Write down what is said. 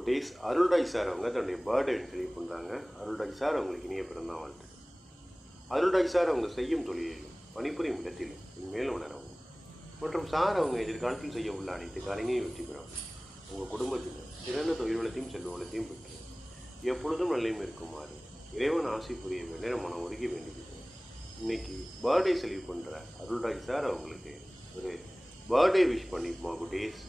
குட்டீஸ், அருள்ராஜ் சார் அவங்க தன்னுடைய பர்த்டே செலிப்ரேட் பண்ணுறாங்க. அருள்ராஜ் சார் அவங்களுக்கு இனிய பிறந்தநாள் வாழ்த்து. அருள்ராஜ் சார் அவங்க செய்யும் தொழிலிலும் பணிபுரியும் இடத்திலும் இனிமேல் உணரவும் மற்றும் சார் அவங்க எதிர்காலத்தில் செய்ய உள்ள அனைத்து காரியங்களையும் வெற்றி பெறவும் உங்கள் குடும்பத்தினர் சிறந்த தொழில் வளத்தையும் செல்வ வளத்தையும் பெற்று எப்பொழுதும் நல்லையும் இருக்குமாறு இறைவன் ஆசை புரிய வேண்டிய மனம் உருகி வேண்டியிருக்கிறேன். இன்னைக்கு பர்த்டே செலிப்ரேட் பண்ணுற அருள்ராஜ் சார் அவங்களுக்கு ஒரு பர்த்டே விஷ் பண்ணிப்போம் குட்டீஸ்.